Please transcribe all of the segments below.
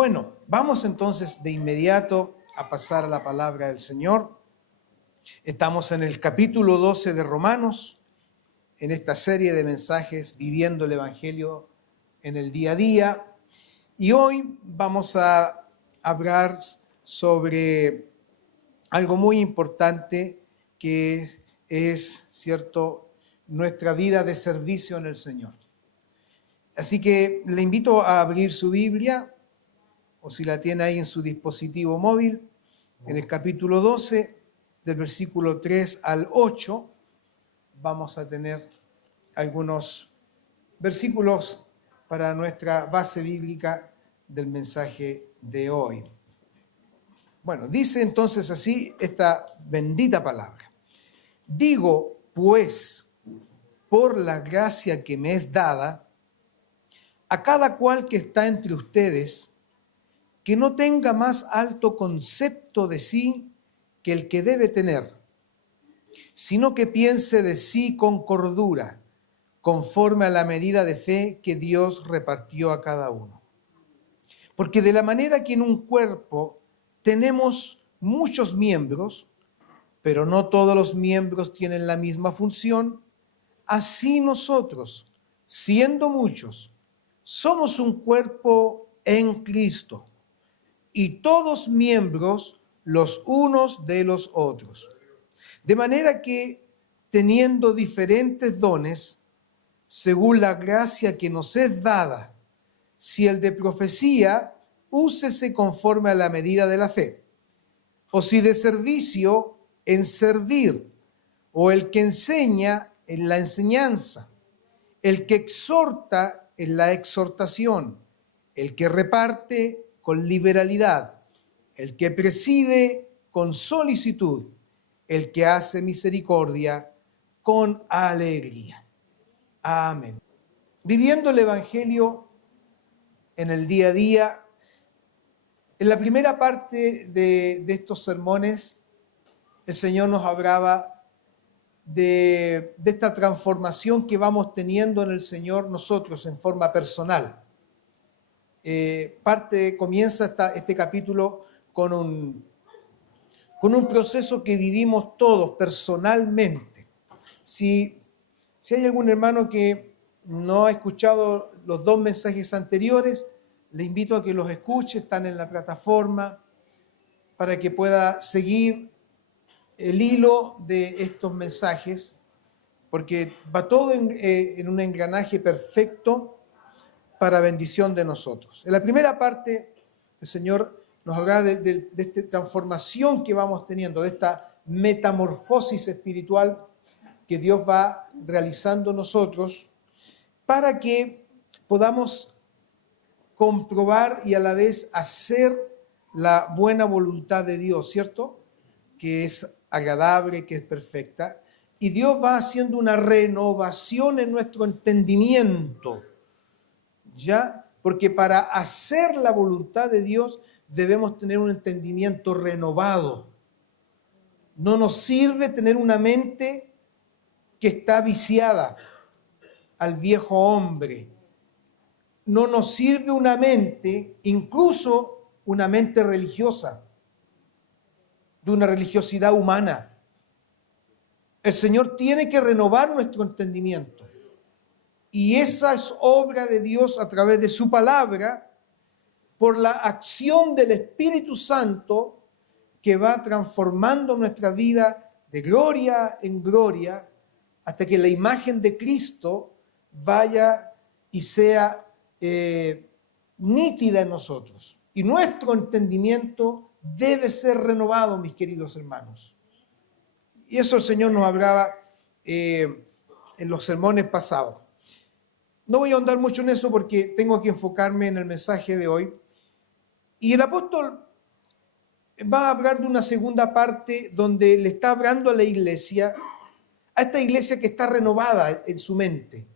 Bueno, vamos entonces de inmediato a pasar a la palabra del Señor. Estamos en el capítulo 12 de Romanos, en esta serie de mensajes Viviendo el Evangelio en el día a día. Y hoy vamos a hablar sobre algo muy importante que es, ¿cierto?, nuestra vida de servicio en el Señor. Así que le invito a abrir su Biblia, o si la tiene ahí en su dispositivo móvil, en el capítulo 12, del versículo 3 al 8, vamos a tener algunos versículos para nuestra base bíblica del mensaje de hoy. Bueno, dice entonces así esta bendita palabra. Digo, pues, por la gracia que me es dada, a cada cual que está entre ustedes, que no tenga más alto concepto de sí que el que debe tener, sino que piense de sí con cordura, conforme a la medida de fe que Dios repartió a cada uno. Porque de la manera que en un cuerpo tenemos muchos miembros, pero no todos los miembros tienen la misma función, así nosotros, siendo muchos, somos un cuerpo en Cristo, y todos miembros los unos de los otros. De manera que, teniendo diferentes dones, según la gracia que nos es dada, si el de profecía, úsese conforme a la medida de la fe, o si de servicio, en servir, o el que enseña, en la enseñanza, el que exhorta, en la exhortación, el que reparte, con liberalidad, el que preside con solicitud, el que hace misericordia con alegría. Amén. Viviendo el Evangelio en el día a día, en la primera parte de estos sermones, el Señor nos hablaba de esta transformación que vamos teniendo en el Señor nosotros en forma personal. Comienza este capítulo con un proceso que vivimos todos personalmente. Si hay algún hermano que no ha escuchado los dos mensajes anteriores, le invito a que los escuche, están en la plataforma, para que pueda seguir el hilo de estos mensajes, porque va todo en un engranaje perfecto para bendición de nosotros. En la primera parte, el Señor nos habla de esta transformación que vamos teniendo, de esta metamorfosis espiritual que Dios va realizando nosotros para que podamos comprobar y a la vez hacer la buena voluntad de Dios, ¿cierto? Que es agradable, que es perfecta. Y Dios va haciendo una renovación en nuestro entendimiento, ¿ya? Porque para hacer la voluntad de Dios debemos tener un entendimiento renovado. No nos sirve tener una mente que está viciada al viejo hombre. No nos sirve una mente, incluso una mente religiosa, de una religiosidad humana. El Señor tiene que renovar nuestro entendimiento. Y esa es obra de Dios a través de su palabra, por la acción del Espíritu Santo que va transformando nuestra vida de gloria en gloria hasta que la imagen de Cristo vaya y sea nítida en nosotros. Y nuestro entendimiento debe ser renovado, mis queridos hermanos. Y eso el Señor nos hablaba en los sermones pasados. No voy a ahondar mucho en eso porque tengo que enfocarme en el mensaje de hoy. Y el apóstol va a hablar de una segunda parte donde le está hablando a la iglesia, a esta iglesia que está renovada en su mente,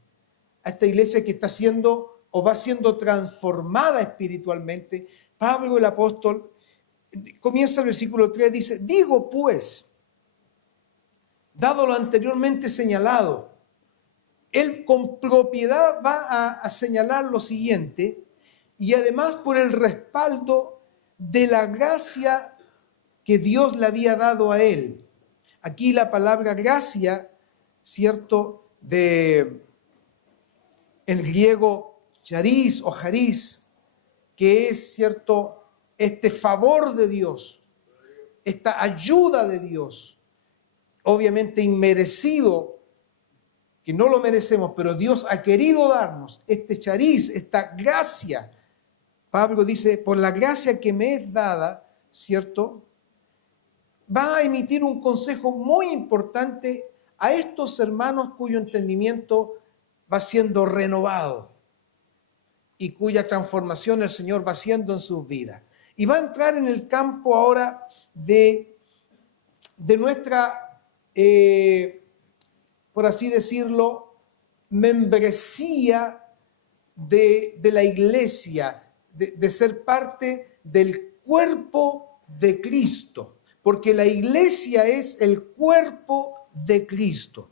a esta iglesia que está siendo o va siendo transformada espiritualmente. Pablo el apóstol comienza el versículo 3, dice, digo pues, dado lo anteriormente señalado, él con propiedad va a señalar lo siguiente, y además por el respaldo de la gracia que Dios le había dado a él. Aquí la palabra gracia, ¿cierto? En griego charis o charis, que es, ¿cierto?, este favor de Dios, esta ayuda de Dios, obviamente inmerecido, que no lo merecemos, pero Dios ha querido darnos este charis, esta gracia. Pablo dice, por la gracia que me es dada, ¿cierto?, va a emitir un consejo muy importante a estos hermanos cuyo entendimiento va siendo renovado y cuya transformación el Señor va haciendo en sus vidas. Y va a entrar en el campo ahora de nuestra, por así decirlo, membresía de la iglesia, de ser parte del cuerpo de Cristo. Porque la iglesia es el cuerpo de Cristo.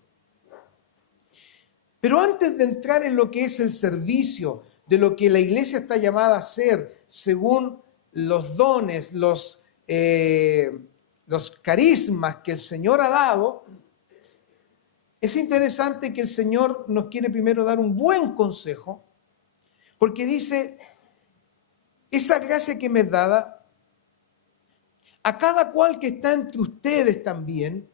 Pero antes de entrar en lo que es el servicio, de lo que la iglesia está llamada a hacer, según los dones, los carismas que el Señor ha dado, es interesante que el Señor nos quiere primero dar un buen consejo, porque dice, esa gracia que me es dada, a cada cual que está entre ustedes también,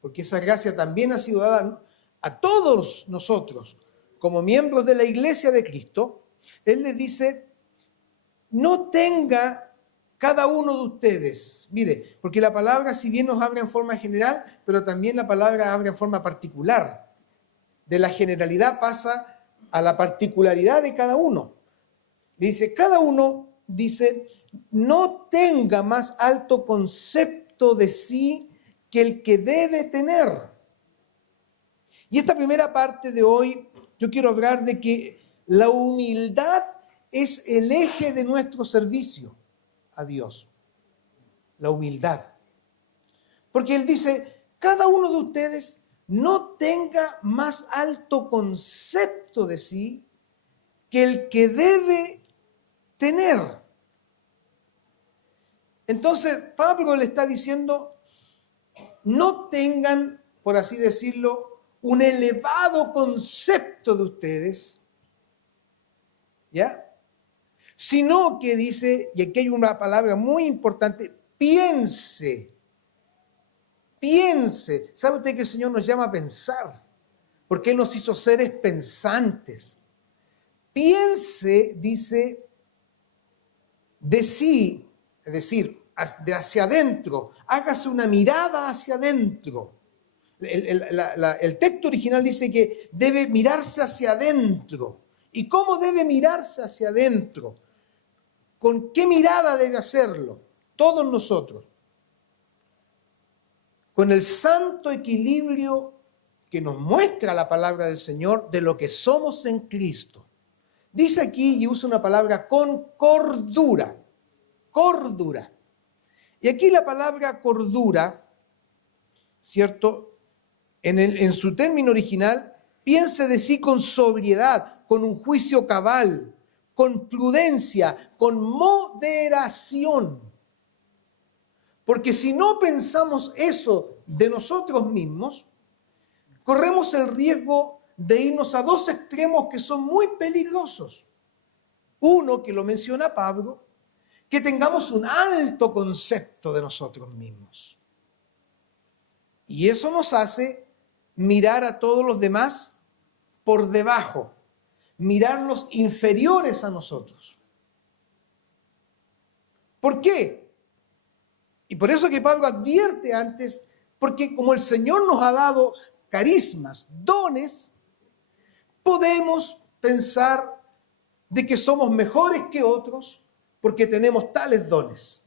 porque esa gracia también ha sido dada a todos nosotros como miembros de la iglesia de Cristo, Él les dice, no tenga cada uno de ustedes, mire, porque la palabra si bien nos habla en forma general, pero también la palabra habla en forma particular. De la generalidad pasa a la particularidad de cada uno. Le dice, cada uno, dice, no tenga más alto concepto de sí que el que debe tener. Y esta primera parte de hoy, yo quiero hablar de que la humildad es el eje de nuestro servicio a Dios. La humildad. Porque Él dice, cada uno de ustedes no tenga más alto concepto de sí que el que debe tener. Entonces, Pablo le está diciendo, no tengan, por así decirlo, un elevado concepto de ustedes, ¿ya? Sino que dice, y aquí hay una palabra muy importante, piense. Piense. ¿Sabe usted que el Señor nos llama a pensar? Porque Él nos hizo seres pensantes. Piense, dice, de sí, es decir, de hacia adentro, hágase una mirada hacia adentro. El texto original dice que debe mirarse hacia adentro. ¿Y cómo debe mirarse hacia adentro? ¿Con qué mirada debe hacerlo? Todos nosotros. Con el santo equilibrio que nos muestra la palabra del Señor de lo que somos en Cristo. Dice aquí y usa una palabra con cordura. Cordura. Y aquí la palabra cordura, ¿cierto? En su término original, piense de sí con sobriedad, con un juicio cabal, con prudencia, con moderación. Porque si no pensamos eso de nosotros mismos, corremos el riesgo de irnos a dos extremos que son muy peligrosos. Uno, que lo menciona Pablo, que tengamos un alto concepto de nosotros mismos. Y eso nos hace mirar a todos los demás por debajo, mirarlos inferiores a nosotros. ¿Por qué? Y por eso que Pablo advierte antes, porque como el Señor nos ha dado carismas, dones, podemos pensar de que somos mejores que otros porque tenemos tales dones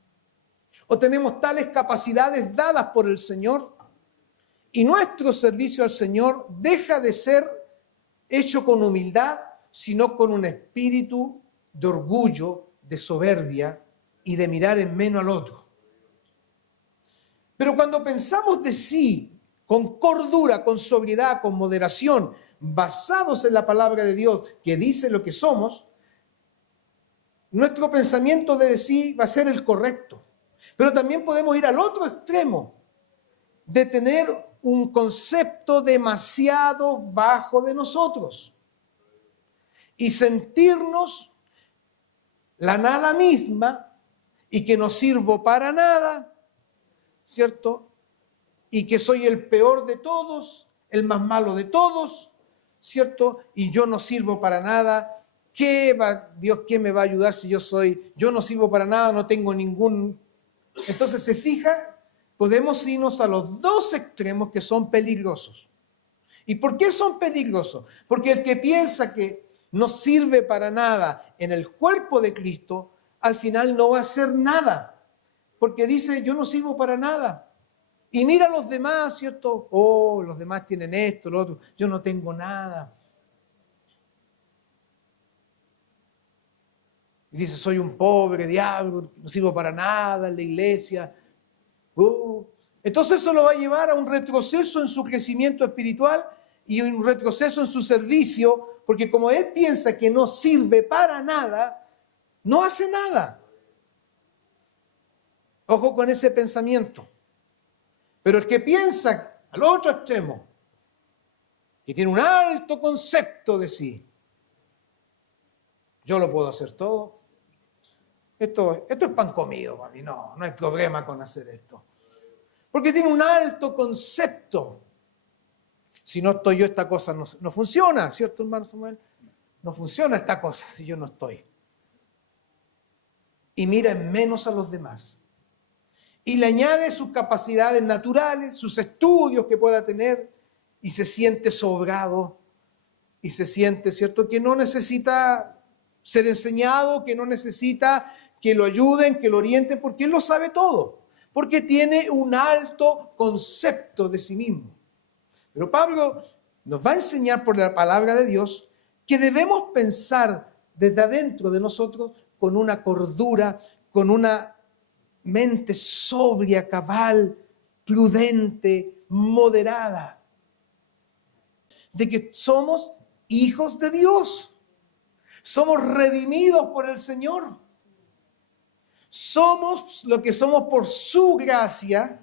o tenemos tales capacidades dadas por el Señor y nuestro servicio al Señor deja de ser hecho con humildad, sino con un espíritu de orgullo, de soberbia y de mirar en menos al otro. Pero cuando pensamos de sí con cordura, con sobriedad, con moderación, basados en la palabra de Dios que dice lo que somos, nuestro pensamiento de sí va a ser el correcto. Pero también podemos ir al otro extremo, de tener un concepto demasiado bajo de nosotros y sentirnos la nada misma y que no sirvo para nada, ¿cierto? Y que soy el peor de todos, el más malo de todos, ¿cierto? Y yo no sirvo para nada. Dios, ¿quién me va a ayudar si yo no sirvo para nada, no tengo ningún... Entonces, se fija, podemos irnos a los dos extremos que son peligrosos. ¿Y por qué son peligrosos? Porque el que piensa que no sirve para nada en el cuerpo de Cristo, al final no va a hacer nada. Porque dice, yo no sirvo para nada. Y mira a los demás, ¿cierto? Oh, los demás tienen esto, lo otro. Yo no tengo nada. Y dice, soy un pobre diablo, no sirvo para nada en la iglesia. Entonces eso lo va a llevar a un retroceso en su crecimiento espiritual y un retroceso en su servicio, porque como él piensa que no sirve para nada, no hace nada. Ojo con ese pensamiento. Pero el que piensa al otro extremo, que tiene un alto concepto de sí, yo lo puedo hacer todo. Esto es pan comido para mí, no hay problema con hacer esto. Porque tiene un alto concepto. Si no estoy yo, esta cosa no funciona, ¿cierto, hermano Samuel? No funciona esta cosa si yo no estoy. Y mira en menos a los demás. Y le añade sus capacidades naturales, sus estudios que pueda tener, y se siente sobrado, y se siente, ¿cierto?, que no necesita ser enseñado, que no necesita que lo ayuden, que lo orienten, porque él lo sabe todo, porque tiene un alto concepto de sí mismo. Pero Pablo nos va a enseñar por la palabra de Dios que debemos pensar desde adentro de nosotros con una cordura, con una mente sobria, cabal, prudente, moderada, de que somos hijos de Dios, somos redimidos por el Señor, somos lo que somos por su gracia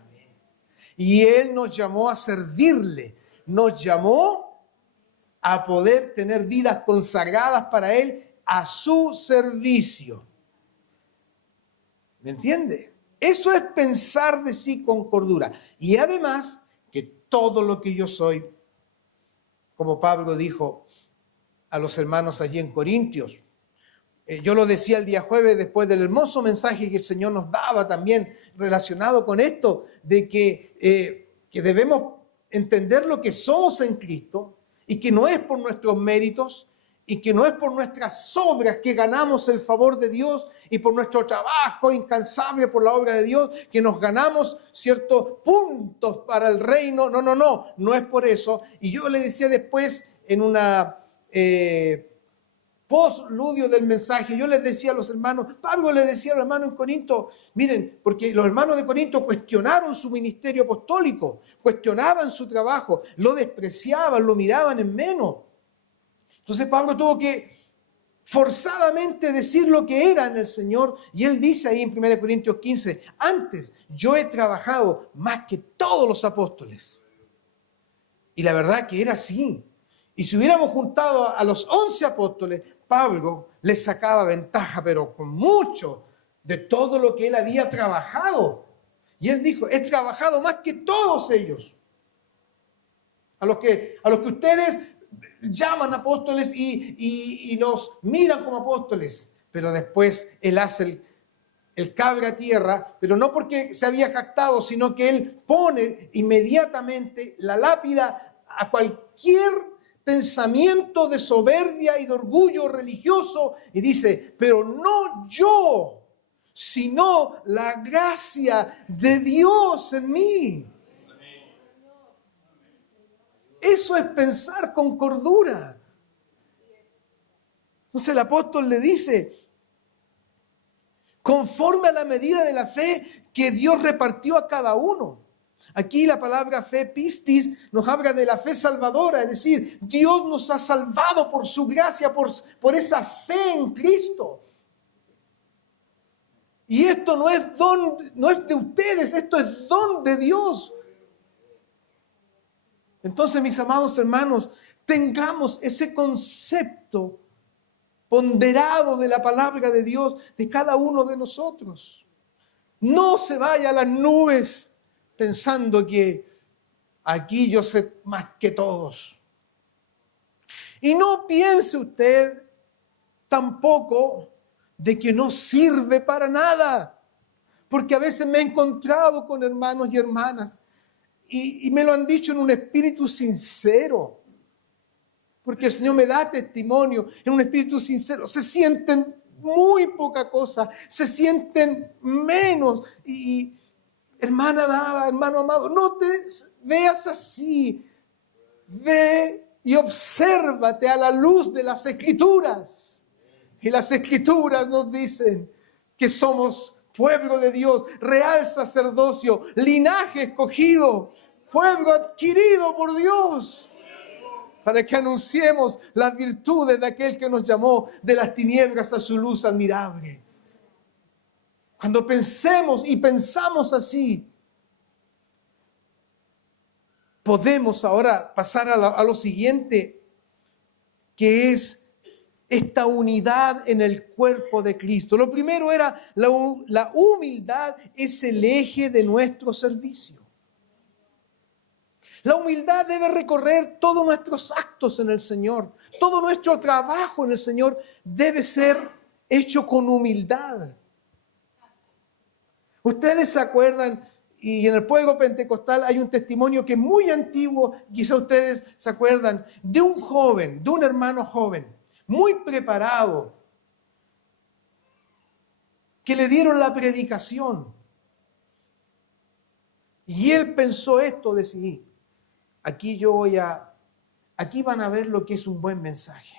y Él nos llamó a servirle, nos llamó a poder tener vidas consagradas para Él a su servicio. ¿Me entiende? Eso es pensar de sí con cordura. Y además, que todo lo que yo soy, como Pablo dijo a los hermanos allí en Corintios, yo lo decía el día jueves después del hermoso mensaje que el Señor nos daba también relacionado con esto, de que debemos entender lo que somos en Cristo y que no es por nuestros méritos y que no es por nuestras obras que ganamos el favor de Dios y por nuestro trabajo incansable por la obra de Dios que nos ganamos ciertos puntos para el reino. No es por eso. Y yo le decía después en una postludio del mensaje, yo les decía a los hermanos, Pablo les decía a los hermanos en Corinto, miren, porque los hermanos de Corinto cuestionaron su ministerio apostólico, cuestionaban su trabajo, lo despreciaban, lo miraban en menos. Entonces Pablo tuvo que forzadamente decir lo que era en el Señor, y él dice ahí en 1 Corintios 15, antes yo he trabajado más que todos los apóstoles. Y la verdad que era así. Y si hubiéramos juntado a los 11 apóstoles, Pablo les sacaba ventaja, pero con mucho, de todo lo que él había trabajado. Y él dijo, he trabajado más que todos ellos. A los que ustedes llaman apóstoles y los miran como apóstoles, pero después él hace el cabra a tierra, pero no porque se había jactado, sino que él pone inmediatamente la lápida a cualquier pensamiento de soberbia y de orgullo religioso y dice, pero no yo, sino la gracia de Dios en mí. Eso es pensar con cordura. Entonces el apóstol le dice, conforme a la medida de la fe que Dios repartió a cada uno. Aquí la palabra fe, pistis, nos habla de la fe salvadora, es decir, Dios nos ha salvado por su gracia, por esa fe en Cristo. Y esto no es don, no es de ustedes, esto es don de Dios. Entonces, mis amados hermanos, tengamos ese concepto ponderado de la palabra de Dios de cada uno de nosotros. No se vaya a las nubes pensando que aquí yo sé más que todos. Y no piense usted tampoco de que no sirve para nada. Porque a veces me he encontrado con hermanos y hermanas y me lo han dicho en un espíritu sincero. Porque el Señor me da testimonio en un espíritu sincero. Se sienten muy poca cosa, se sienten menos. Y hermana dada, hermano amado, no te veas así. Ve y obsérvate a la luz de las Escrituras. Y las Escrituras nos dicen que somos pueblo de Dios, real sacerdocio, linaje escogido, pueblo adquirido por Dios, para que anunciemos las virtudes de aquel que nos llamó de las tinieblas a su luz admirable. Cuando pensemos y pensamos así, podemos ahora pasar a lo siguiente, que es esta unidad en el cuerpo de Cristo. Lo primero era la humildad es el eje de nuestro servicio. La humildad debe recorrer todos nuestros actos en el Señor. Todo nuestro trabajo en el Señor debe ser hecho con humildad. Ustedes se acuerdan, y en el pueblo pentecostal hay un testimonio que es muy antiguo, quizá ustedes se acuerdan, de un joven, de un hermano joven, muy preparado, que le dieron la predicación. Y él pensó esto de sí: aquí van a ver lo que es un buen mensaje.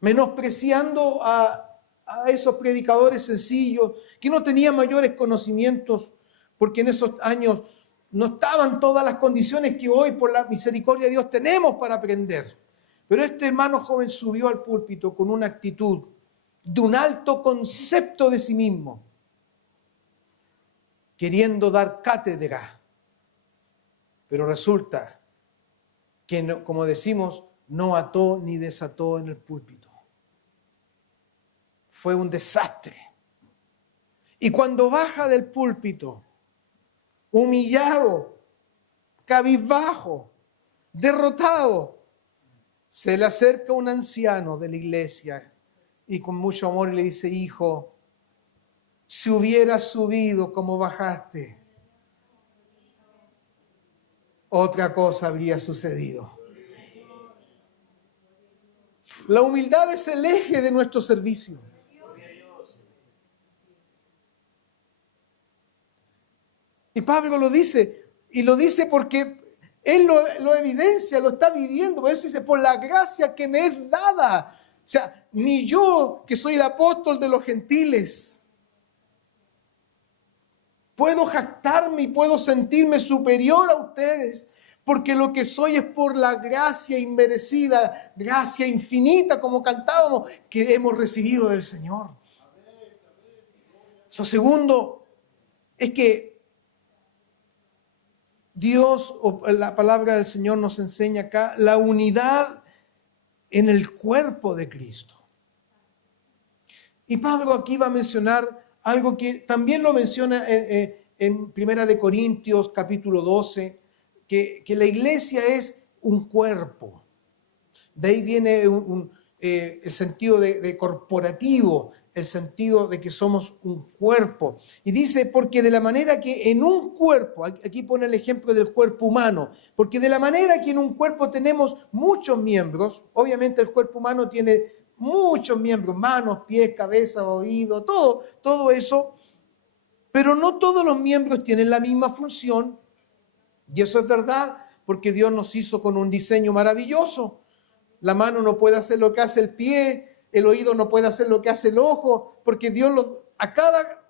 Menospreciando a esos predicadores sencillos que no tenían mayores conocimientos, porque en esos años no estaban todas las condiciones que hoy por la misericordia de Dios tenemos para aprender. Pero este hermano joven subió al púlpito con una actitud de un alto concepto de sí mismo, queriendo dar cátedra. Pero resulta que, no, como decimos, no ató ni desató en el púlpito. Fue un desastre. Y cuando baja del púlpito, humillado, cabizbajo, derrotado, se le acerca un anciano de la iglesia y con mucho amor le dice: hijo, si hubieras subido como bajaste, otra cosa habría sucedido. La humildad es el eje de nuestro servicio. Y Pablo lo dice, y lo dice porque él lo evidencia, lo está viviendo. Por eso dice: por la gracia que me es dada. O sea, ni yo, que soy el apóstol de los gentiles, puedo jactarme y puedo sentirme superior a ustedes, porque lo que soy es por la gracia inmerecida, gracia infinita, como cantábamos, que hemos recibido del Señor. Lo segundo es que Dios, o la palabra del Señor nos enseña acá, la unidad en el cuerpo de Cristo. Y Pablo aquí va a mencionar algo que también lo menciona en Primera de Corintios, capítulo 12, que la iglesia es un cuerpo. De ahí viene el sentido de corporativo, el sentido de que somos un cuerpo. Y dice: porque de la manera que en un cuerpo, aquí pone el ejemplo del cuerpo humano, porque de la manera que en un cuerpo tenemos muchos miembros, obviamente el cuerpo humano tiene muchos miembros, manos, pies, cabeza, oído, todo eso, pero no todos los miembros tienen la misma función, y eso es verdad, porque Dios nos hizo con un diseño maravilloso. La mano no puede hacer lo que hace el pie, el oído no puede hacer lo que hace el ojo, porque Dios a cada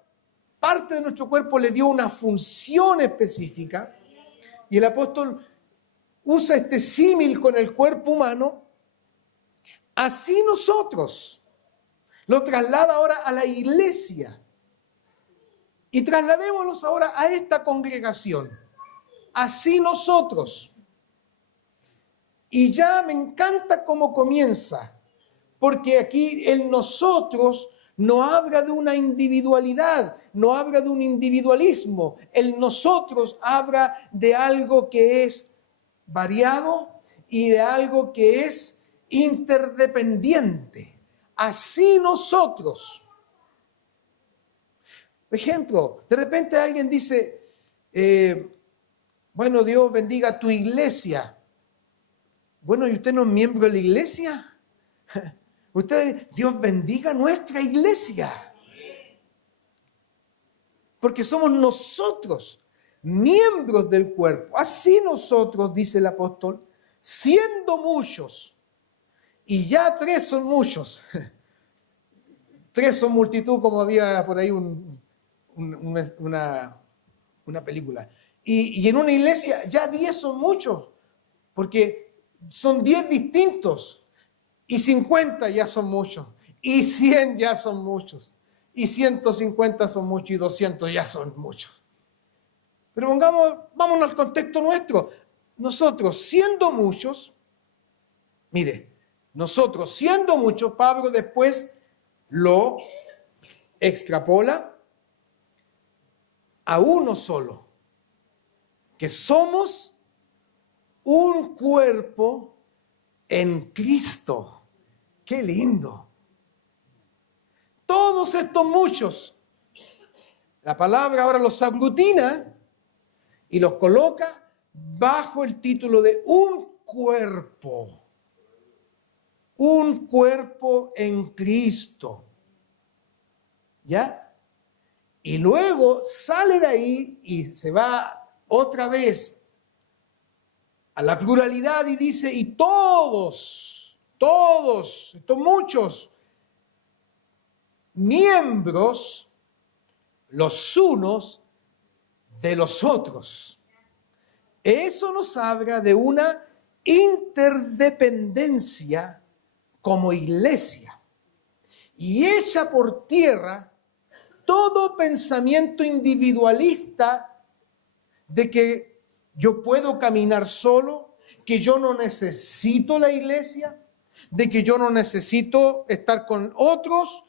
parte de nuestro cuerpo le dio una función específica. Y el apóstol usa este símil con el cuerpo humano. Así nosotros, Lo traslada ahora a la iglesia. Y trasladémoslos ahora a esta congregación. Así nosotros. Y ya me encanta cómo comienza, porque aquí el nosotros no habla de una individualidad, no habla de un individualismo. El nosotros habla de algo que es variado y de algo que es interdependiente. Así nosotros. Por ejemplo, de repente alguien dice, bueno, Dios bendiga tu iglesia. Bueno, ¿y usted no es miembro de la iglesia? Usted, Dios bendiga nuestra iglesia. Porque somos nosotros, miembros del cuerpo. Así nosotros, dice el apóstol, siendo muchos, y ya 3 son muchos. 3 son multitud, como había por ahí una película. Y en una iglesia ya 10 son muchos, porque son 10 distintos. Y 50 ya son muchos. Y 100 ya son muchos. Y 150 son muchos. Y 200 ya son muchos. Pero vámonos al contexto nuestro. Nosotros siendo muchos, mire, nosotros siendo muchos, Pablo después lo extrapola a uno solo, que somos un cuerpo en Cristo. ¡Qué lindo! Todos estos muchos, la palabra ahora los aglutina y los coloca bajo el título de un cuerpo. Un cuerpo en Cristo. ¿Ya? Y luego sale de ahí y se va otra vez a la pluralidad y dice, y todos, estos muchos miembros, los unos de los otros. Eso nos habla de una interdependencia como iglesia y echa por tierra todo pensamiento individualista de que yo puedo caminar solo, que yo no necesito la iglesia, de que yo no necesito estar con otros,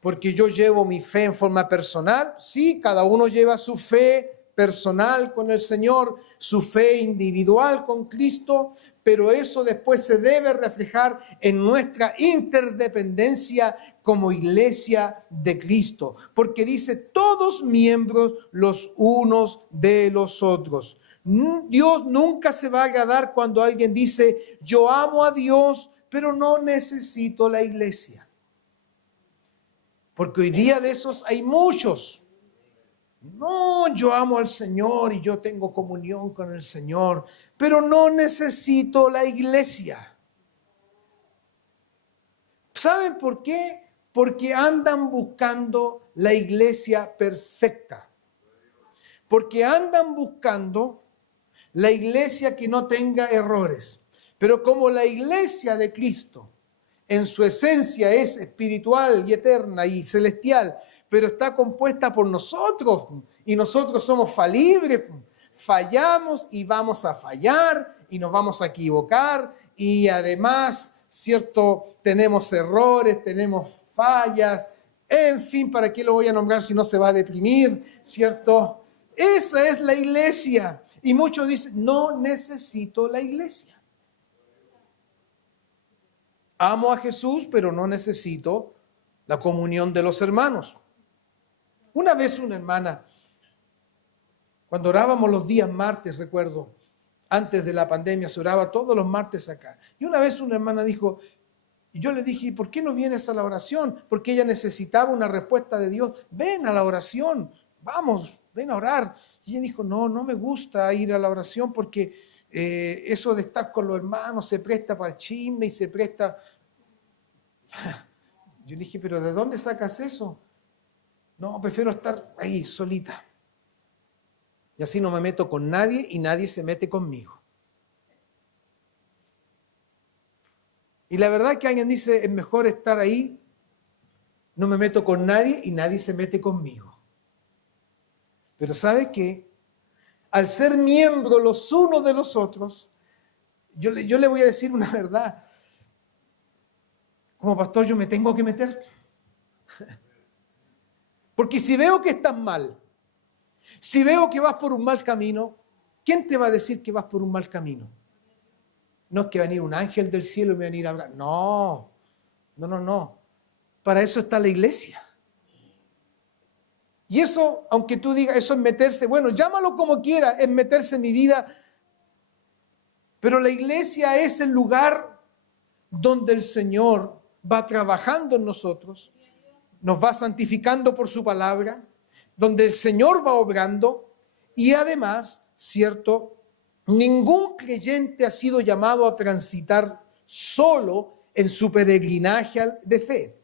porque yo llevo mi fe en forma personal. Sí, cada uno lleva su fe personal con el Señor, su fe individual con Cristo, pero eso después se debe reflejar en nuestra interdependencia como iglesia de Cristo, porque dice todos miembros los unos de los otros. Dios nunca se va a agradar cuando alguien dice, yo amo a Dios, pero no necesito la iglesia. Porque hoy día de esos hay muchos. No, yo amo al Señor y yo tengo comunión con el Señor, pero no necesito la iglesia. ¿Saben por qué? Porque andan buscando la iglesia perfecta. Porque andan buscando la iglesia que no tenga errores. Pero como la iglesia de Cristo en su esencia es espiritual y eterna y celestial, pero está compuesta por nosotros y nosotros somos falibles, fallamos y vamos a fallar y nos vamos a equivocar y además, ¿cierto? Tenemos errores, tenemos fallas, en fin, ¿para qué lo voy a nombrar si no se va a deprimir? ¿Cierto? Esa es la iglesia. Y muchos dicen, no necesito la iglesia. Amo a Jesús, pero no necesito la comunión de los hermanos. Una vez una hermana, cuando orábamos los días martes, recuerdo, antes de la pandemia se oraba todos los martes acá. Y una vez una hermana dijo, y yo le dije, ¿por qué no vienes a la oración? Porque ella necesitaba una respuesta de Dios. Ven a la oración, vamos, ven a orar. Y ella dijo, no me gusta ir a la oración porque eso de estar con los hermanos se presta para el chisme y se presta... Yo le dije, ¿pero de dónde sacas eso? No, prefiero estar ahí solita. Y así no me meto con nadie y nadie se mete conmigo. Y la verdad es que alguien dice, es mejor estar ahí no me meto con nadie y nadie se mete conmigo. Pero ¿sabe qué? Al ser miembros los unos de los otros, yo le voy a decir una verdad. Como pastor yo me tengo que meter. Porque si veo que estás mal, si veo que vas por un mal camino, ¿quién te va a decir que vas por un mal camino? No es que va a venir un ángel del cielo y me va a venir a hablar. No. Para eso está la iglesia. Y eso, aunque tú digas, eso es meterse, bueno, llámalo como quiera, es meterse en mi vida. Pero la iglesia es el lugar donde el Señor va trabajando en nosotros, nos va santificando por su palabra, donde el Señor va obrando y además, ¿cierto? Ningún creyente ha sido llamado a transitar solo en su peregrinaje de fe.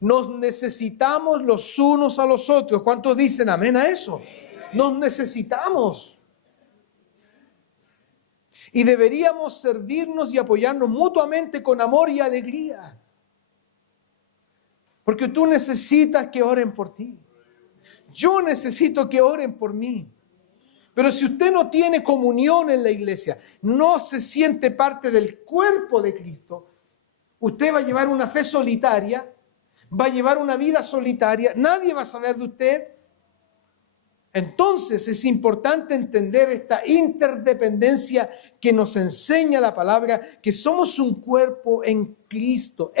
Nos necesitamos los unos a los otros. ¿Cuántos dicen amén a eso? Nos necesitamos. Y deberíamos servirnos y apoyarnos mutuamente con amor y alegría. Porque tú necesitas que oren por ti. Yo necesito que oren por mí. Pero si usted no tiene comunión en la iglesia, no se siente parte del cuerpo de Cristo, usted va a llevar una fe solitaria, va a llevar una vida solitaria, nadie va a saber de usted. Entonces es importante entender esta interdependencia que nos enseña la palabra, que somos un cuerpo en Cristo,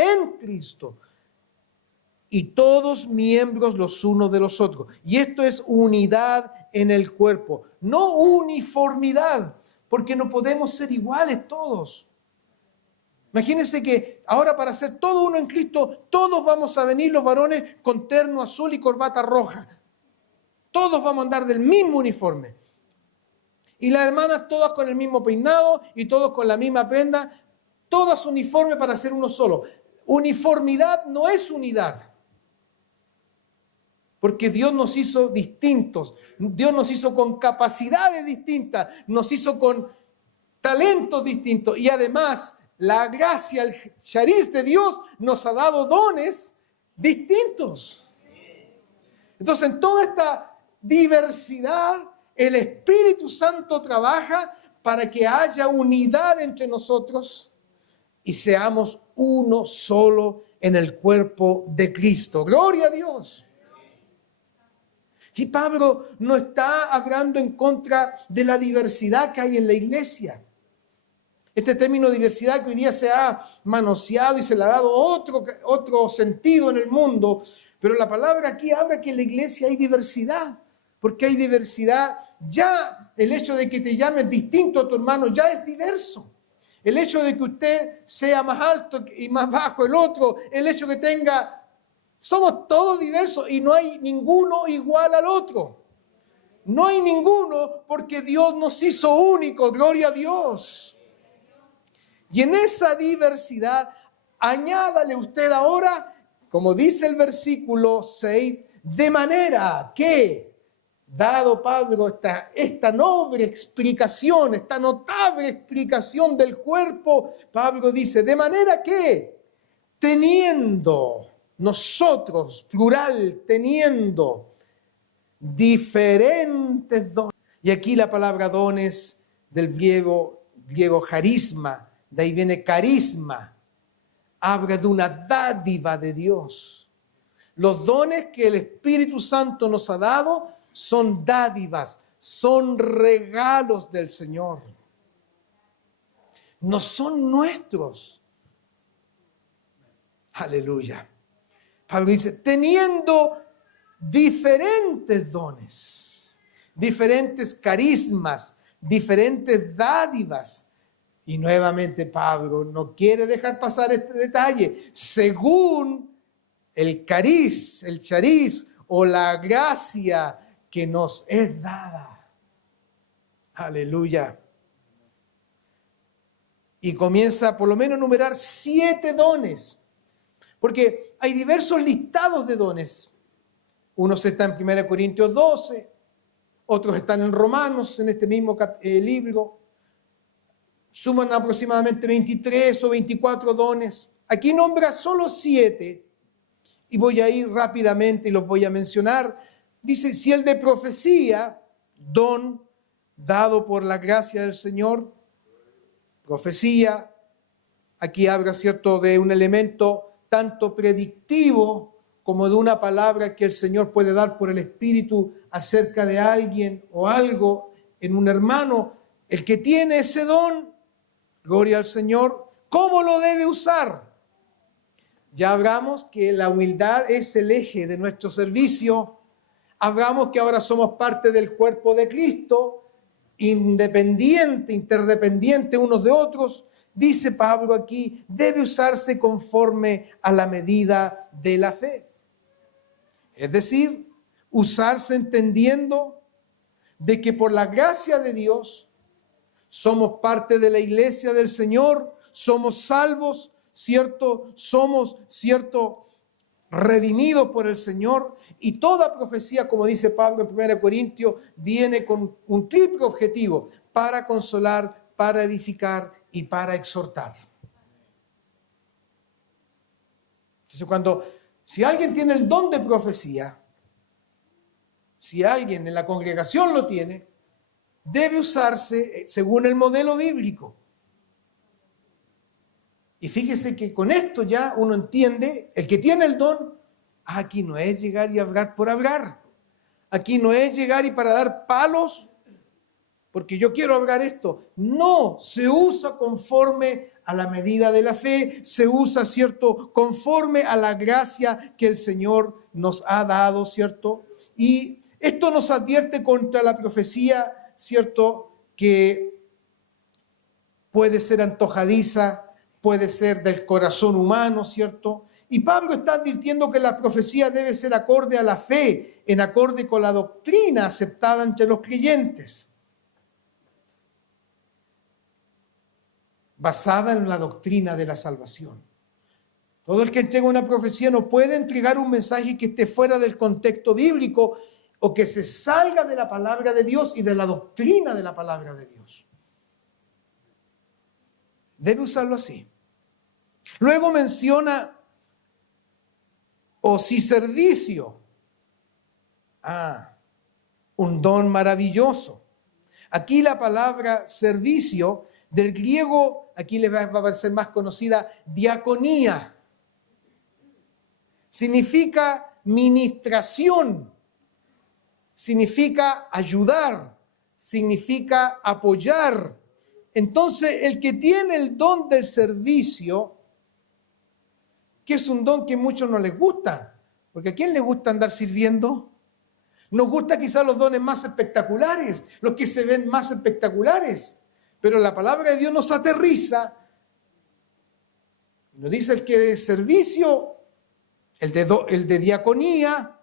y todos miembros los unos de los otros. Y esto es unidad en el cuerpo, no uniformidad, porque no podemos ser iguales todos. Imagínense que ahora para ser todo uno en Cristo, todos vamos a venir los varones con terno azul y corbata roja. Todos vamos a andar del mismo uniforme. Y las hermanas todas con el mismo peinado y todos con la misma prenda, todas uniformes para ser uno solo. Uniformidad no es unidad. Porque Dios nos hizo distintos, Dios nos hizo con capacidades distintas, nos hizo con talentos distintos y además la gracia, el chariz de Dios nos ha dado dones distintos. Entonces en toda esta diversidad el Espíritu Santo trabaja para que haya unidad entre nosotros y seamos uno solo en el cuerpo de Cristo. ¡Gloria a Dios! Y Pablo no está hablando en contra de la diversidad que hay en la iglesia. Este término diversidad que hoy día se ha manoseado y se le ha dado otro sentido en el mundo, pero la palabra aquí habla que en la iglesia hay diversidad, porque hay diversidad. Ya el hecho de que te llames distinto a tu hermano ya es diverso. El hecho de que usted sea más alto y más bajo el otro, el hecho que tenga... Somos todos diversos y no hay ninguno igual al otro. No hay ninguno porque Dios nos hizo únicos, gloria a Dios. Y en esa diversidad, añádale usted ahora, como dice el versículo 6, de manera que, dado Pablo esta noble explicación, esta notable explicación del cuerpo, Pablo dice, de manera que, teniendo... Nosotros, plural, teniendo diferentes dones. Y aquí la palabra dones del griego carisma, de ahí viene carisma. Habla de una dádiva de Dios. Los dones que el Espíritu Santo nos ha dado son dádivas, son regalos del Señor. No son nuestros. Aleluya. Pablo dice, teniendo diferentes dones, diferentes carismas, diferentes dádivas. Y nuevamente Pablo no quiere dejar pasar este detalle. Según el chariz o la gracia que nos es dada. Aleluya. Y comienza por lo menos a enumerar 7 dones. Porque hay diversos listados de dones. Unos están en 1 Corintios 12, otros están en Romanos, en este mismo libro. Suman aproximadamente 23 o 24 dones. Aquí nombra solo 7 y voy a ir rápidamente y los voy a mencionar. Dice, si el de profecía, don dado por la gracia del Señor, profecía, aquí habla, ¿cierto?, de un elemento tanto predictivo como de una palabra que el Señor puede dar por el Espíritu acerca de alguien o algo en un hermano. El que tiene ese don, gloria al Señor, ¿cómo lo debe usar? Ya hablamos que la humildad es el eje de nuestro servicio. Hablamos que ahora somos parte del cuerpo de Cristo, independiente, interdependiente unos de otros. Dice Pablo aquí, debe usarse conforme a la medida de la fe. Es decir, usarse entendiendo de que por la gracia de Dios somos parte de la iglesia del Señor, somos salvos, ¿cierto? Somos, ¿cierto?, redimidos por el Señor. Y toda profecía, como dice Pablo en 1 Corintios, viene con un triple objetivo: para consolar, para edificar y para exhortar. Entonces, si alguien tiene el don de profecía, si alguien en la congregación lo tiene, debe usarse según el modelo bíblico. Y fíjese que con esto ya uno entiende, el que tiene el don, aquí no es llegar y hablar por hablar. Aquí no es llegar y para dar palos, porque yo quiero hablar esto. No, se usa conforme a la medida de la fe, se usa, ¿cierto?, conforme a la gracia que el Señor nos ha dado, ¿cierto? Y esto nos advierte contra la profecía, ¿cierto?, que puede ser antojadiza, puede ser del corazón humano, ¿cierto? Y Pablo está advirtiendo que la profecía debe ser acorde a la fe, en acorde con la doctrina aceptada entre los creyentes, basada en la doctrina de la salvación. Todo el que entrega una profecía no puede entregar un mensaje que esté fuera del contexto bíblico o que se salga de la palabra de Dios y de la doctrina de la palabra de Dios. Debe usarlo así. Luego menciona, o si servicio. Un don maravilloso. Aquí la palabra servicio, del griego, aquí les va a parecer más conocida, diaconía. Significa ministración, significa ayudar, significa apoyar. Entonces, el que tiene el don del servicio, que es un don que a muchos no les gusta, porque ¿a quién le gusta andar sirviendo? Nos gusta quizás los dones más espectaculares, los que se ven más espectaculares, pero la palabra de Dios nos aterriza, nos dice el que de servicio, el de diaconía,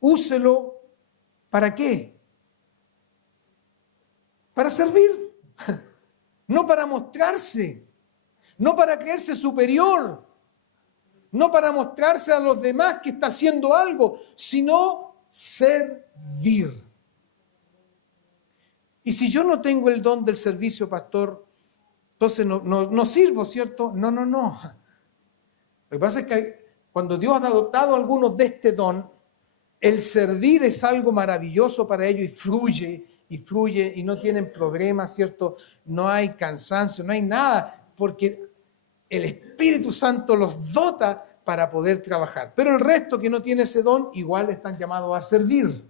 úselo, ¿para qué? Para servir, no para mostrarse, no para creerse superior, no para mostrarse a los demás que está haciendo algo, sino servir. Y si yo no tengo el don del servicio, pastor, entonces no sirvo, ¿cierto? No. Lo que pasa es que cuando Dios ha dotado a algunos de este don, el servir es algo maravilloso para ellos y fluye y no tienen problemas, ¿cierto? No hay cansancio, no hay nada, porque el Espíritu Santo los dota para poder trabajar. Pero el resto que no tiene ese don, igual están llamados a servir.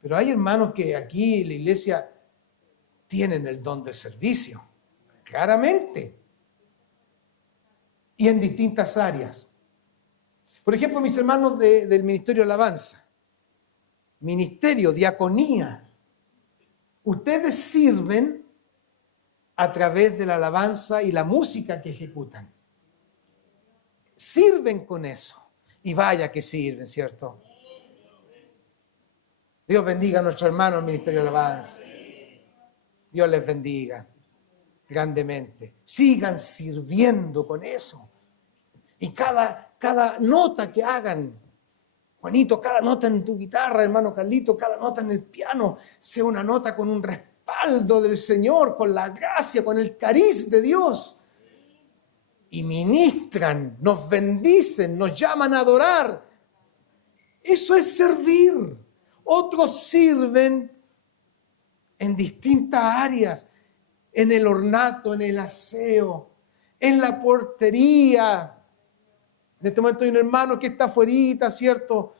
Pero hay hermanos que aquí en la iglesia tienen el don del servicio, claramente, y en distintas áreas. Por ejemplo, mis hermanos del Ministerio de Alabanza, ministerio, diaconía, ustedes sirven a través de la alabanza y la música que ejecutan. Sirven con eso. Y vaya que sirven, ¿cierto? Dios bendiga a nuestros hermanos del Ministerio de Alabanza. Dios les bendiga grandemente. Sigan sirviendo con eso. Y cada nota que hagan, Juanito, cada nota en tu guitarra, hermano Carlito, cada nota en el piano, sea una nota con un respaldo del Señor, con la gracia, con el cariz de Dios. y ministran, nos bendicen, nos llaman a adorar. Eso es servir. Otros sirven en distintas áreas, en el ornato, en el aseo, en la portería. En este momento hay un hermano que está afuerita, ¿cierto?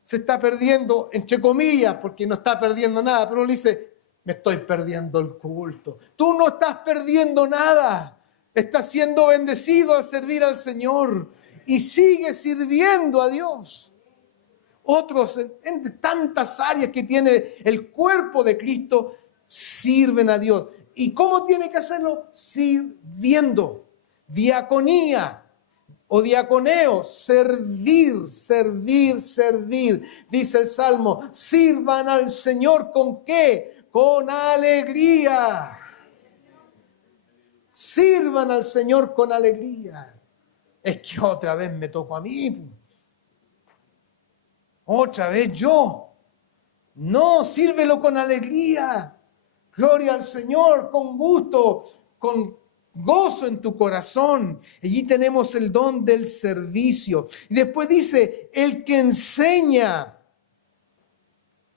Se está perdiendo, entre comillas, porque no está perdiendo nada, pero uno le dice, me estoy perdiendo el culto. Tú no estás perdiendo nada. Estás siendo bendecido al servir al Señor y sigue sirviendo a Dios. Otros en tantas áreas que tiene el cuerpo de Cristo sirven a Dios. ¿Y cómo tiene que hacerlo? Sirviendo. Diaconía o diaconeo, servir, servir, servir. Dice el Salmo, sirvan al Señor ¿con qué? Con alegría. Sirvan al Señor con alegría. Es que otra vez me tocó a mí. Otra vez yo. No, sírvelo con alegría. Gloria al Señor, con gusto, con gozo en tu corazón. Allí tenemos el don del servicio. Y después dice, el que enseña,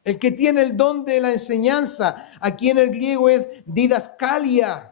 el que tiene el don de la enseñanza. Aquí en el griego es didascalia,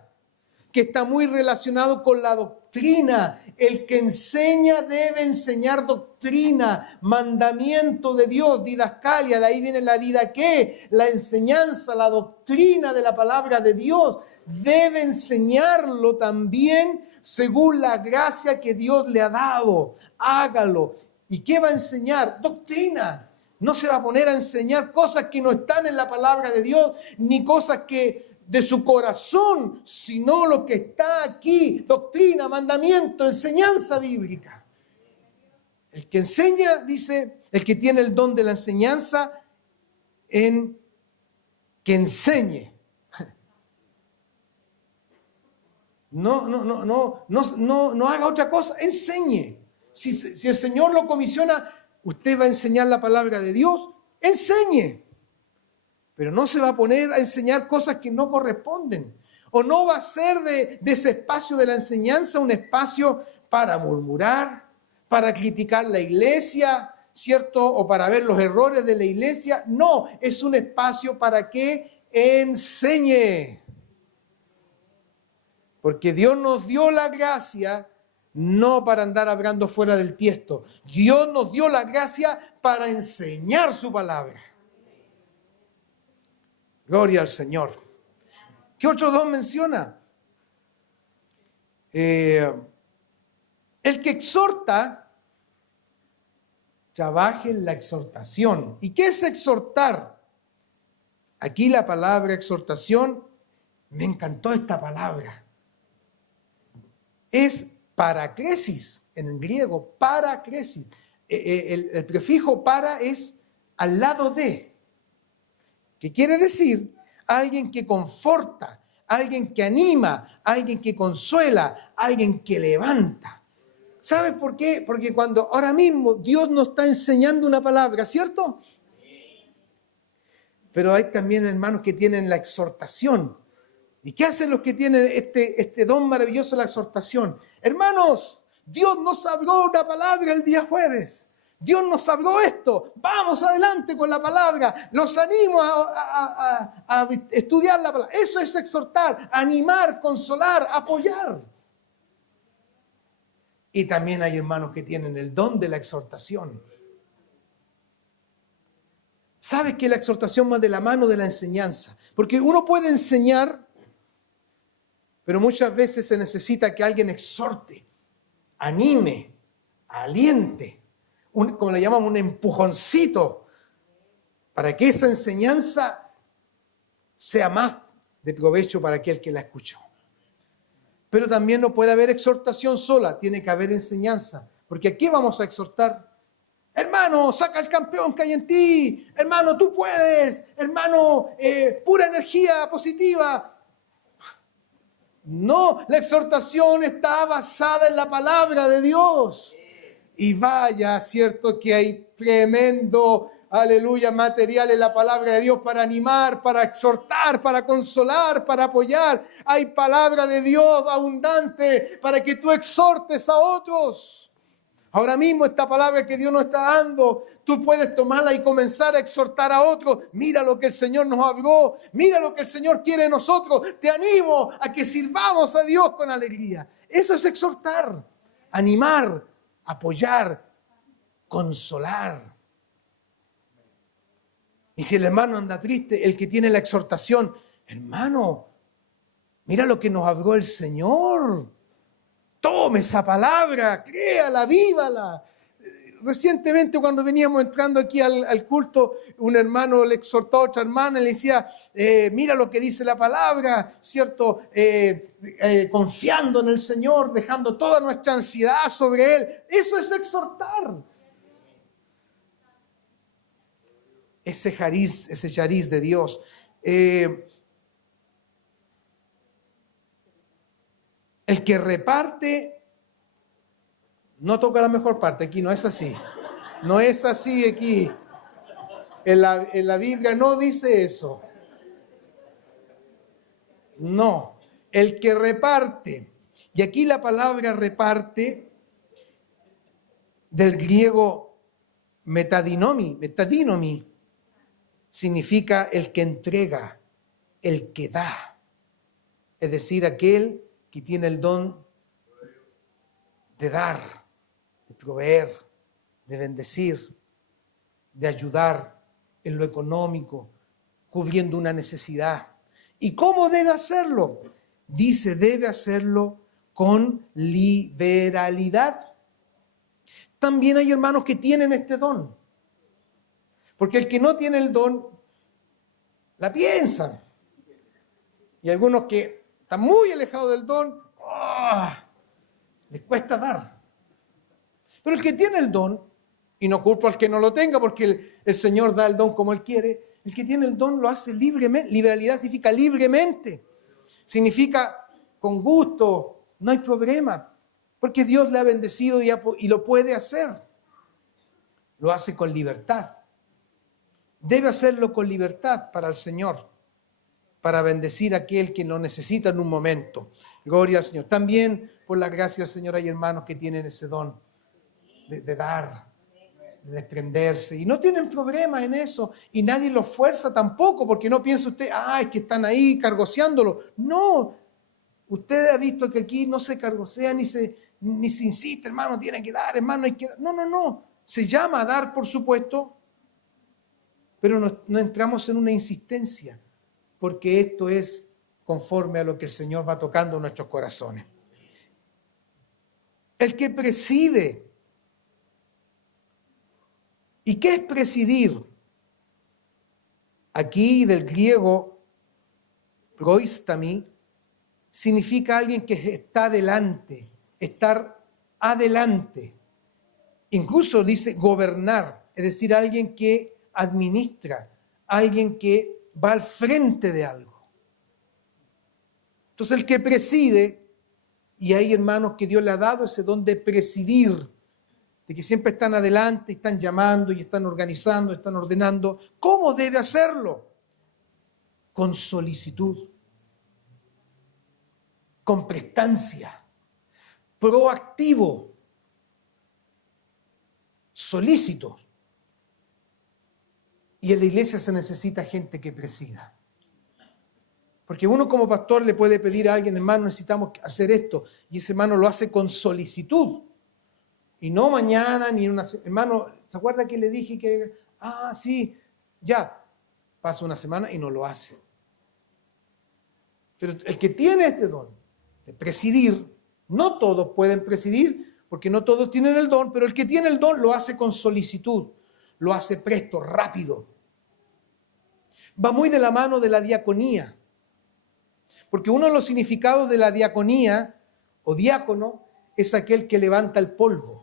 que está muy relacionado con la doctrina. El que enseña debe enseñar doctrina, mandamiento de Dios, didascalia, de ahí viene la didaqué, la enseñanza, la doctrina de la palabra de Dios. Debe enseñarlo también según la gracia que Dios le ha dado. Hágalo. ¿Y qué va a enseñar? Doctrina. No se va a poner a enseñar cosas que no están en la palabra de Dios, ni cosas que de su corazón, sino lo que está aquí, doctrina, mandamiento, enseñanza bíblica. El que enseña, dice, el que tiene el don de la enseñanza, en que enseñe. No haga otra cosa, enseñe. Si el Señor lo comisiona, usted va a enseñar la palabra de Dios, enseñe. Pero no se va a poner a enseñar cosas que no corresponden. O no va a ser de ese espacio de la enseñanza un espacio para murmurar, para criticar la iglesia, ¿cierto? O para ver los errores de la iglesia. No, es un espacio para que enseñe. Porque Dios nos dio la gracia no para andar hablando fuera del tiesto. Dios nos dio la gracia para enseñar su palabra. Gloria al Señor. ¿Qué otro don menciona? El que exhorta, trabaje en la exhortación. ¿Y qué es exhortar? Aquí la palabra exhortación, me encantó esta palabra. Es paraklesis, en el griego, paraklesis. El prefijo para es al lado de. ¿Qué quiere decir? Alguien que conforta, alguien que anima, alguien que consuela, alguien que levanta. ¿Sabes por qué? Porque cuando ahora mismo Dios nos está enseñando una palabra, ¿cierto? Pero hay también hermanos que tienen la exhortación. ¿Y qué hacen los que tienen este don maravilloso de la exhortación? Hermanos, Dios nos habló una palabra el día jueves. Dios nos habló esto. Vamos adelante con la palabra. Los animo a estudiar la palabra. Eso es exhortar, animar, consolar, apoyar. Y también hay hermanos que tienen el don de la exhortación. ¿Sabes que la exhortación va de la mano de la enseñanza? Porque uno puede enseñar, pero muchas veces se necesita que alguien exhorte, anime, aliente. Como le llamamos, un empujoncito, para que esa enseñanza sea más de provecho para aquel que la escuchó. Pero también no puede haber exhortación sola, tiene que haber enseñanza, porque aquí vamos a exhortar. Hermano, saca el campeón que hay en ti, hermano, tú puedes, hermano, pura energía positiva. No, la exhortación está basada en la palabra de Dios. Y vaya, cierto que hay tremendo aleluya, material en la palabra de Dios para animar, para exhortar, para consolar, para apoyar. Hay palabra de Dios abundante para que tú exhortes a otros. Ahora mismo esta palabra que Dios nos está dando, tú puedes tomarla y comenzar a exhortar a otros. Mira lo que el Señor nos habló, mira lo que el Señor quiere de nosotros. Te animo a que sirvamos a Dios con alegría. Eso es exhortar, animar, apoyar, consolar. Y si el hermano anda triste, el que tiene la exhortación, hermano, mira lo que nos habló el Señor. Tome esa palabra, créala, vívala. Recientemente cuando veníamos entrando aquí al culto, un hermano le exhortó a otra hermana y le decía, mira lo que dice la palabra, ¿cierto? Confiando en el Señor, dejando toda nuestra ansiedad sobre Él. Eso es exhortar. Ese chariz de Dios. El que reparte no toca la mejor parte. Aquí no es así. No es así aquí. En la Biblia no dice eso. No. El que reparte. Y aquí la palabra reparte del griego metadinomi, significa el que entrega, el que da. Es decir, aquel que tiene el don de dar, de proveer, de bendecir, de ayudar en lo económico, cubriendo una necesidad. ¿Y cómo debe hacerlo? Dice, debe hacerlo con liberalidad. También hay hermanos que tienen este don. Porque el que no tiene el don, la piensan. Y algunos que están muy alejados del don, les cuesta dar. Pero el que tiene el don, y no culpo al que no lo tenga, porque el Señor da el don como Él quiere, el que tiene el don lo hace libremente. Liberalidad significa libremente. Significa con gusto, no hay problema, porque Dios le ha bendecido y lo puede hacer. Lo hace con libertad. Debe hacerlo con libertad para el Señor, para bendecir a aquel que lo necesita en un momento. Gloria al Señor. También, por la gracia del Señor, hay hermanos que tienen ese don de dar, de desprenderse. Y no tienen problema en eso. Y nadie los fuerza tampoco, porque no piensa usted, es que están ahí cargoseándolo. No. Usted ha visto que aquí no se cargosea ni se insiste, hermano, tiene que dar, hermano, hay que dar. No. Se llama a dar, por supuesto, pero no entramos en una insistencia, porque esto es conforme a lo que el Señor va tocando en nuestros corazones. El que preside. ¿Y qué es presidir? Aquí del griego proistami significa alguien que está adelante, estar adelante. Incluso dice gobernar, es decir, alguien que administra, alguien que va al frente de algo. Entonces el que preside, y hay hermanos que Dios le ha dado ese don de presidir, de que siempre están adelante, están llamando y están organizando, están ordenando. ¿Cómo debe hacerlo? Con solicitud, con prestancia, proactivo, solícito. Y en la iglesia se necesita gente que presida. Porque uno como pastor le puede pedir a alguien, hermano, necesitamos hacer esto, y ese hermano lo hace con solicitud. Y no mañana, ni una semana. Hermano, ¿se acuerda que le dije que, sí, ya, pasa una semana y no lo hace? Pero el que tiene este don de presidir, no todos pueden presidir, porque no todos tienen el don, pero el que tiene el don lo hace con solicitud, lo hace presto, rápido. Va muy de la mano de la diaconía, porque uno de los significados de la diaconía o diácono es aquel que levanta el polvo.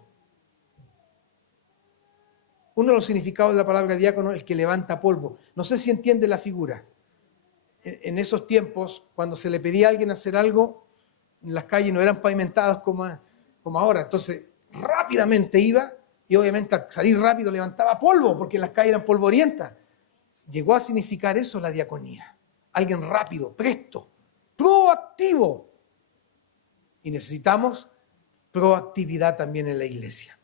Uno de los significados de la palabra diácono es el que levanta polvo. No sé si entiende la figura. En esos tiempos, cuando se le pedía a alguien hacer algo, las calles no eran pavimentadas como ahora. Entonces, rápidamente iba y obviamente al salir rápido levantaba polvo, porque las calles eran polvorientas. Llegó a significar eso la diaconía. Alguien rápido, presto, proactivo. Y necesitamos proactividad también en la iglesia.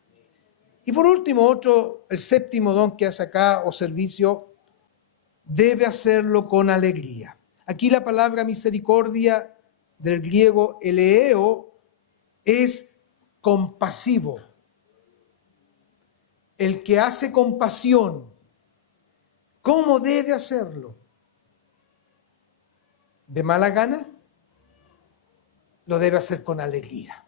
Y por último, el séptimo don que hace acá, o servicio, debe hacerlo con alegría. Aquí la palabra misericordia del griego eleo es compasivo. El que hace compasión, ¿cómo debe hacerlo? ¿De mala gana? Lo debe hacer con alegría.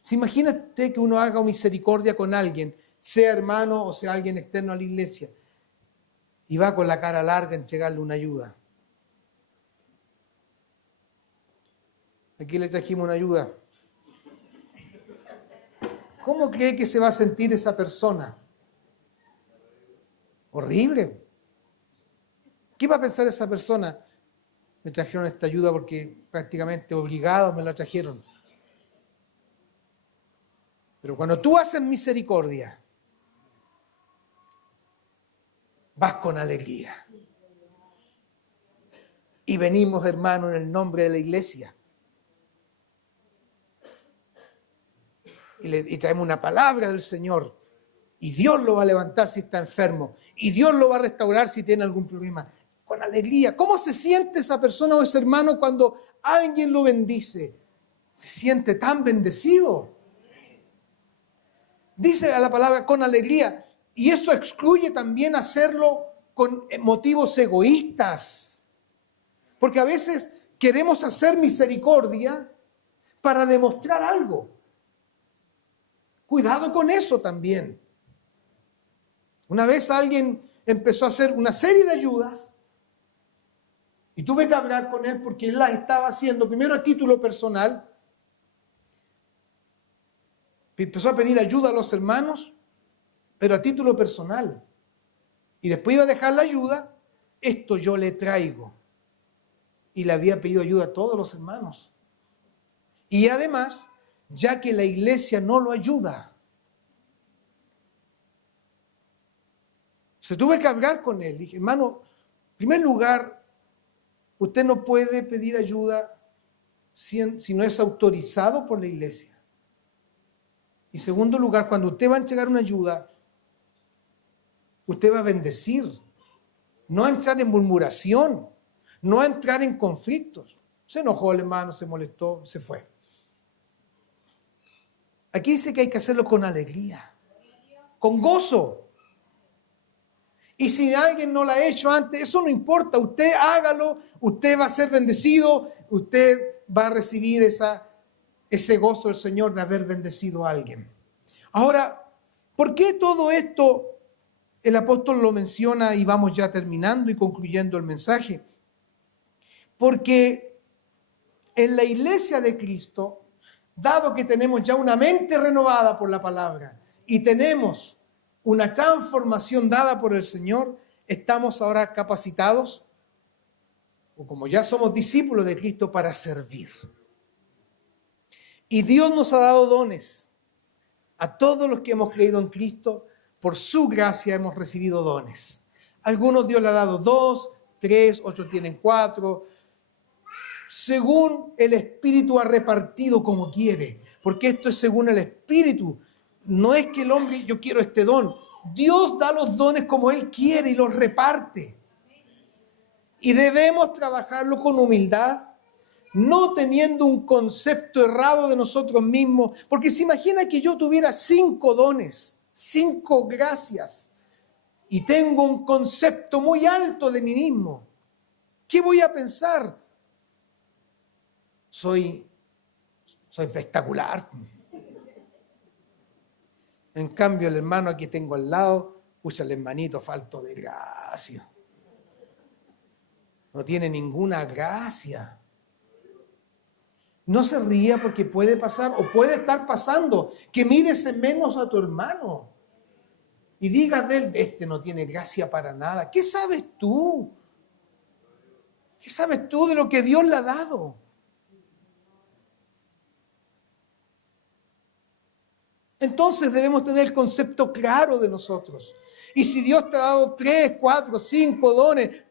¿Se imagina usted que uno haga misericordia con alguien, sea hermano o sea alguien externo a la iglesia, y va con la cara larga a entregarle una ayuda? Aquí le trajimos una ayuda. ¿Cómo cree que se va a sentir esa persona? Horrible. ¿Qué va a pensar esa persona? Me trajeron esta ayuda porque prácticamente obligados me la trajeron. Pero cuando tú haces misericordia, vas con alegría. Y venimos, hermano, en el nombre de la iglesia. Y traemos una palabra del Señor. Y Dios lo va a levantar si está enfermo. Y Dios lo va a restaurar si tiene algún problema. Con alegría. ¿Cómo se siente esa persona o ese hermano cuando alguien lo bendice? Se siente tan bendecido. Dice a la palabra con alegría. Y eso excluye también hacerlo con motivos egoístas. Porque a veces queremos hacer misericordia para demostrar algo. Cuidado con eso también. Una vez alguien empezó a hacer una serie de ayudas y tuve que hablar con él porque él las estaba haciendo primero a título personal. Empezó a pedir ayuda a los hermanos, pero a título personal. Y después iba a dejar la ayuda, esto yo le traigo. Y le había pedido ayuda a todos los hermanos. Y además, ya que la iglesia no lo ayuda, se tuve que hablar con él. Dije, hermano, en primer lugar, usted no puede pedir ayuda si no es autorizado por la iglesia. Y en segundo lugar, cuando usted va a entregar una ayuda, usted va a bendecir, no a entrar en murmuración, no a entrar en conflictos. Se enojó el hermano, se molestó, se fue. Aquí dice que hay que hacerlo con alegría, con gozo. Y si alguien no lo ha hecho antes, eso no importa. Usted hágalo, usted va a ser bendecido, usted va a recibir ese gozo del Señor de haber bendecido a alguien. Ahora, ¿por qué todo esto el apóstol lo menciona y vamos ya terminando y concluyendo el mensaje? Porque en la iglesia de Cristo, dado que tenemos ya una mente renovada por la palabra y tenemos una transformación dada por el Señor, estamos ahora capacitados, o como ya somos discípulos de Cristo, para servir. Y Dios nos ha dado dones. A todos los que hemos creído en Cristo, por su gracia hemos recibido dones. Algunos Dios le ha dado 2, 3, otros tienen 4, según el Espíritu ha repartido como quiere, porque esto es según el Espíritu. No es que el hombre, yo quiero este don. Dios da los dones como Él quiere y los reparte. Y debemos trabajarlo con humildad, no teniendo un concepto errado de nosotros mismos, porque se imagina que yo tuviera 5 dones, 5 gracias, y tengo un concepto muy alto de mí mismo. ¿Qué voy a pensar? Soy espectacular. En cambio, el hermano aquí tengo al lado, pucha, el hermanito falto de gracia. No tiene ninguna gracia. No se ría porque puede pasar o puede estar pasando que mires en menos a tu hermano y digas de él, este no tiene gracia para nada. ¿Qué sabes tú? ¿Qué sabes tú de lo que Dios le ha dado? entonces debemos tener el concepto claro de nosotros. Y si Dios te ha dado 3, 4, 5 dones,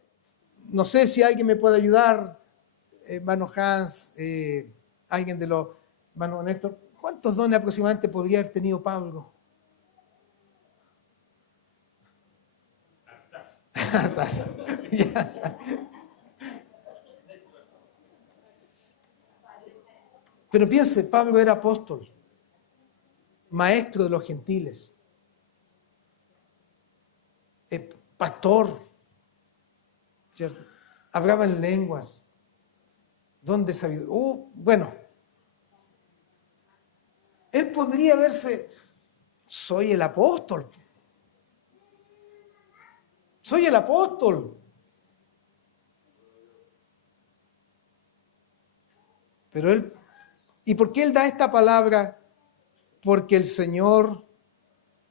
no sé si alguien me puede ayudar, hermano Hans, alguien de los hermanos Néstor, ¿cuántos dones aproximadamente podría haber tenido Pablo? Hartas. Pero piense, Pablo era apóstol, maestro de los gentiles, pastor, ¿cierto? Hablaba en lenguas, don de sabiduría. Bueno, él podría verse, soy el apóstol. Soy el apóstol. Pero él, ¿y por qué él da esta palabra? Porque el Señor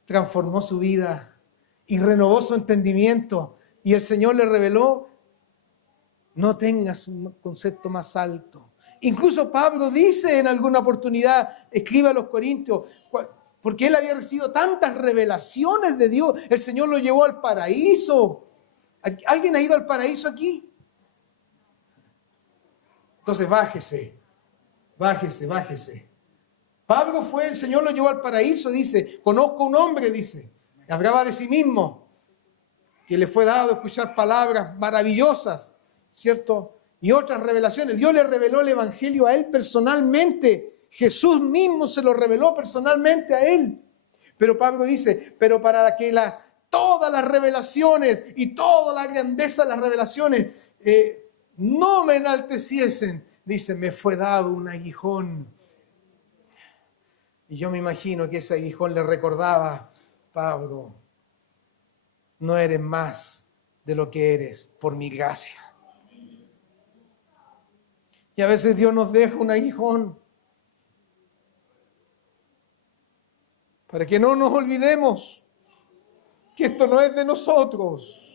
transformó su vida y renovó su entendimiento. Y el Señor le reveló, no tengas un concepto más alto. Incluso Pablo dice en alguna oportunidad, escribe a los Corintios, porque él había recibido tantas revelaciones de Dios, el Señor lo llevó al paraíso. ¿Alguien ha ido al paraíso aquí? Entonces bájese. Pablo fue, el Señor lo llevó al paraíso, dice, conozco un hombre, dice, que hablaba de sí mismo, que le fue dado escuchar palabras maravillosas, ¿cierto? Y otras revelaciones. Dios le reveló el evangelio a él personalmente. Jesús mismo se lo reveló personalmente a él. Pero Pablo dice, pero para que todas las revelaciones y toda la grandeza de las revelaciones no me enalteciesen, dice, me fue dado un aguijón. Y yo me imagino que ese aguijón le recordaba, Pablo, no eres más de lo que eres por mi gracia. Y a veces Dios nos deja un aguijón para que no nos olvidemos que esto no es de nosotros,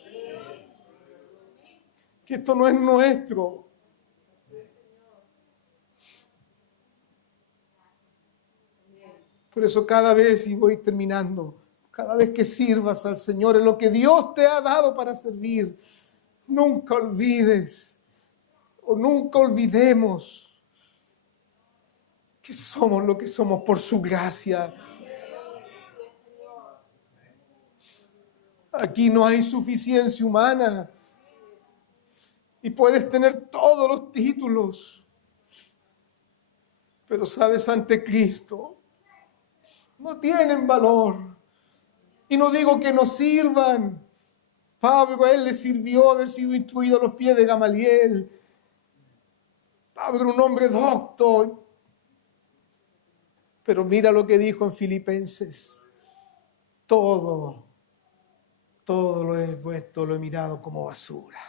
que esto no es nuestro. Por eso cada vez, y voy terminando, cada vez que sirvas al Señor en lo que Dios te ha dado para servir, nunca olvides o nunca olvidemos que somos lo que somos por su gracia. Aquí no hay suficiencia humana y puedes tener todos los títulos, pero sabes, ante Cristo no tienen valor. Y no digo que no sirvan. Pablo, a él le sirvió haber sido instruido a los pies de Gamaliel. Pablo era un hombre docto. Pero mira lo que dijo en Filipenses. Todo lo he puesto, lo he mirado como basura.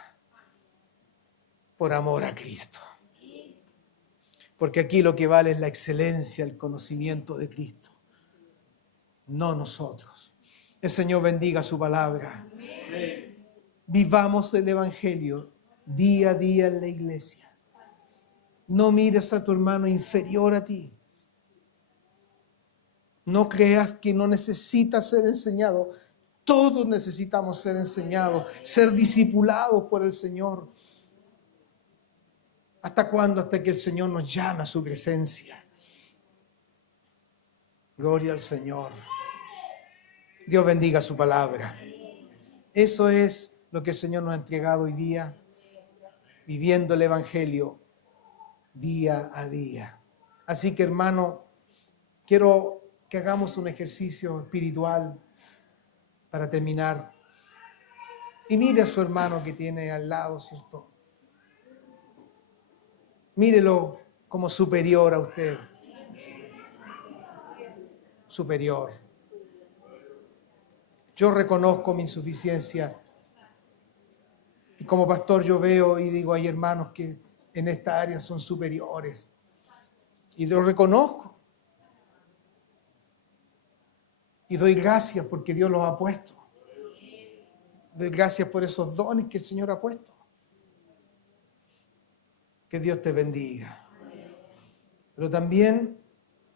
Por amor a Cristo. Porque aquí lo que vale es la excelencia, el conocimiento de Cristo. No nosotros. El Señor bendiga su palabra. Vivamos el Evangelio día a día en la iglesia. No mires a tu hermano inferior a ti. No creas que no necesitas ser enseñado. Todos necesitamos ser enseñados, ser discipulados por el Señor. ¿Hasta cuándo? Hasta que el Señor nos llame a su presencia. Gloria al Señor. Dios bendiga su palabra. Eso es lo que el Señor nos ha entregado hoy día, viviendo el Evangelio día a día. Así que, hermano, quiero que hagamos un ejercicio espiritual para terminar. Y mire a su hermano que tiene al lado, ¿cierto? Mírelo como superior a usted. Superior. Yo reconozco mi insuficiencia. Y como pastor yo veo y digo, hay hermanos que en esta área son superiores. Y lo reconozco. Y doy gracias porque Dios los ha puesto. Doy gracias por esos dones que el Señor ha puesto. Que Dios te bendiga. Pero también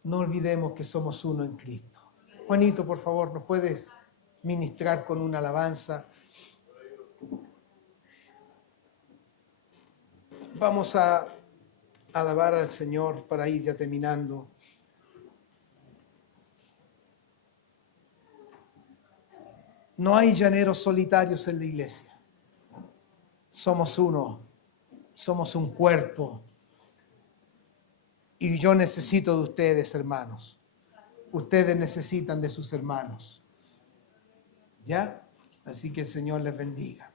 no olvidemos que somos uno en Cristo. Juanito, por favor, ¿nos puedes ministrar con una alabanza? Vamos a alabar al Señor para ir ya terminando. No hay llaneros solitarios en la iglesia. Somos uno, somos un cuerpo. Y yo necesito de ustedes, hermanos. Ustedes necesitan de sus hermanos. ¿Ya? Así que el Señor les bendiga.